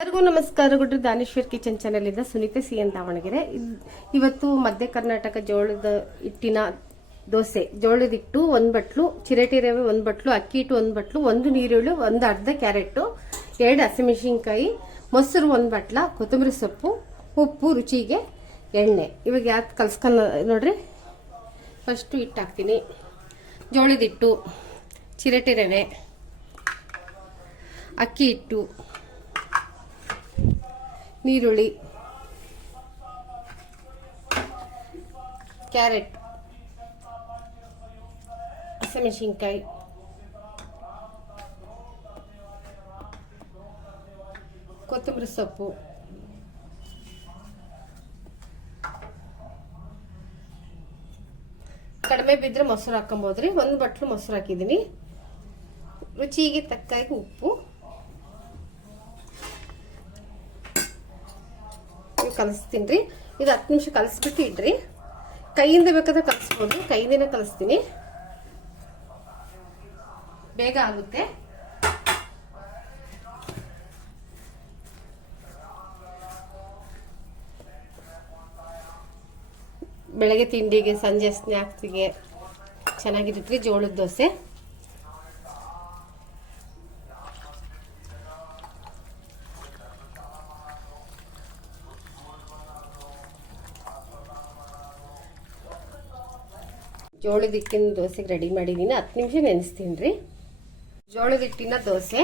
ಎಲ್ಲರಿಗೂ ನಮಸ್ಕಾರ. ಗುಡ್ರಿ ದಾನೇಶ್ವರ್ ಕಿಚನ್ ಚಾನಲಿಂದ ಸುನೀತಾ ಸಿ ಎನ್ ದಾವಣಗೆರೆ. ಇವತ್ತು ಮಧ್ಯ ಕರ್ನಾಟಕ ಜೋಳದ ಹಿಟ್ಟಿನ ದೋಸೆ. ಜೋಳದ ಹಿಟ್ಟು ಒಂದು ಬಟ್ಲು, ಚಿರಟಿ ರವೆ ಒಂದು ಬಟ್ಲು, ಅಕ್ಕಿ ಹಿಟ್ಟು ಒಂದು ಬಟ್ಲು, ಒಂದು ನೀರುಳ್ಳಿ, ಒಂದು ಅರ್ಧ ಕ್ಯಾರೆಟು, ಎರಡು ಹಸಿಮೆಣಸಿನ್ಕಾಯಿ, ಮೊಸರು ಒಂದು ಬಟ್ಲ, ಕೊತ್ತಂಬರಿ ಸೊಪ್ಪು, ಉಪ್ಪು, ರುಚಿಗೆ ಎಣ್ಣೆ. ಇವಾಗ ಯಾವ್ದು ಕಲ್ಸ್ಕೊಂಡು ನೋಡ್ರಿ. ಫಸ್ಟು ಹಿಟ್ಟು ಹಾಕ್ತೀನಿ. ಜೋಳದ ಹಿಟ್ಟು, ಚಿರಟಿ ರವೆ, ಅಕ್ಕಿ ಹಿಟ್ಟು ನೀರುಳ್ಳಿ ಕ್ಯಾರೆಟ್, ಹಸಿಮೆಣಸಿನ್ಕಾಯಿ, ಕೊತ್ತಂಬರಿ ಸೊಪ್ಪು, ಕಡಿಮೆ ಬಿದ್ದರೆ ಮೊಸರು ಹಾಕೊಬೋದ್ರಿ. ಒಂದು ಬಟ್ಲು ಮೊಸರು ಹಾಕಿದ್ದೀನಿ. ರುಚಿಗೆ ತಕ್ಕಾಗಿ ಉಪ್ಪು. ಕಲಿಸ್ತೀನಿ ರೀ. ಇದು ಹತ್ತು ನಿಮಿಷ ಕಲಿಸ್ಬಿಟ್ಟು ಇಡ್ರಿ. ಕೈಯಿಂದ ಬೇಕಾದ್ರೆ ಕಲಿಸ್ಬೋದು. ಕೈಯಿಂದನೇ ಕಲಿಸ್ತೀನಿ. ಬೇಗ ಆಗುತ್ತೆ. ಬೆಳಗ್ಗೆ ತಿಂಡಿಗೆ, ಸಂಜೆ ಸ್ನ್ಯಾಕ್ಸಿಗೆ ಚೆನ್ನಾಗಿರುತ್ತೆ ಜೋಳದ ದೋಸೆ. ಜೋಳದ ಹಿಟ್ಟಿನ ದೋಸೆಗೆ ರೆಡಿ ಮಾಡಿದ್ದೀನಿ ಹತ್ತು ನಿಮಿಷ ನೆನೆಸ್ತೀನಿ ರೀ. ಜೋಳದ ಹಿಟ್ಟಿನ ದೋಸೆ.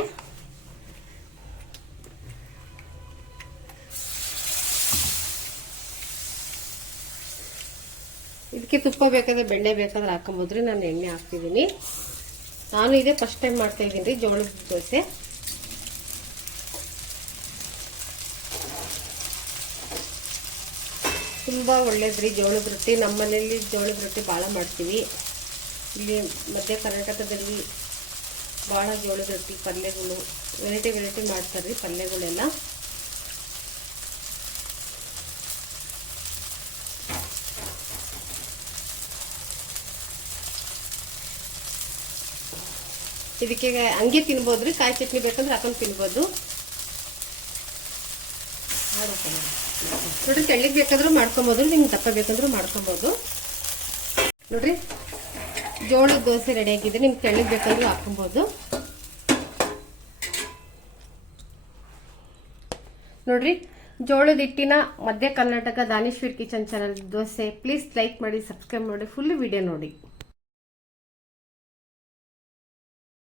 ಇದಕ್ಕೆ ತುಪ್ಪ ಬೇಕಾದ್ರೆ ಬೆಣ್ಣೆ ಬೇಕಾದ್ರೆ ಹಾಕೊಂಬೋದ್ರಿ ನಾನು ಎಣ್ಣೆ ಹಾಕ್ತಿದ್ದೀನಿ. ನಾನು ಇದೇ ಫಸ್ಟ್ ಟೈಮ್ ಮಾಡ್ತಾ ಇದ್ದೀನಿ ರೀ ಜೋಳದ ದೋಸೆ. ತುಂಬ ರೀ ಜೋಳದ ರೊಟ್ಟಿ. ನಮ್ಮ ಮನೆಯಲ್ಲಿ ಜೋಳದ ರೊಟ್ಟಿ ಭಾಳ ಮಾಡ್ತೀವಿ. ಇಲ್ಲಿ ಮಧ್ಯ ಕರ್ನಾಟಕದಲ್ಲಿ ಭಾಳ ಜೋಳದ ರೊಟ್ಟಿ, ಪಲ್ಯಗಳು ವೆರೈಟಿ ವೆರೈಟಿ ಮಾಡ್ತಾರೆ ರೀ ಪಲ್ಯಗಳೆಲ್ಲ. ಇದಕ್ಕೆ ಹಂಗೆ ತಿನ್ಬೋದು ರೀ, ಕಾಯಿ ಚಟ್ನಿ ಬೇಕಂದ್ರೆ ಹಾಕೊಂಡು ತಿನ್ಬೋದು. ನೋಡ್ರಿ ತೆಳ್ಳಗೆ ಬೇಕಾದ್ರೂ ಮಾಡ್ಕೊಬೋದು, ನಿಮ್ಗೆ ದಪ್ಪ ಬೇಕಂದ್ರೂ ಮಾಡ್ಕೊಬೋದು. ನೋಡ್ರಿ, ಜೋಳದ ದೋಸೆ ರೆಡಿ ಆಗಿದೆ, ನಿಮ್ಗೆ ತೆಳ್ಳಗೆ ಬೇಕಂದ್ರೂ ಹಾಕೊಬೋದು ನೋಡ್ರಿ, ಜೋಳದ ಹಿಟ್ಟಿನ ಮಧ್ಯ Karnataka Daneshwar kitchen channel dosa please like ಮಾಡಿ ಸಬ್ಸ್ಕ್ರೈಬ್ ಮಾಡಿ ಫುಲ್ ವಿಡಿಯೋ ನೋಡಿ.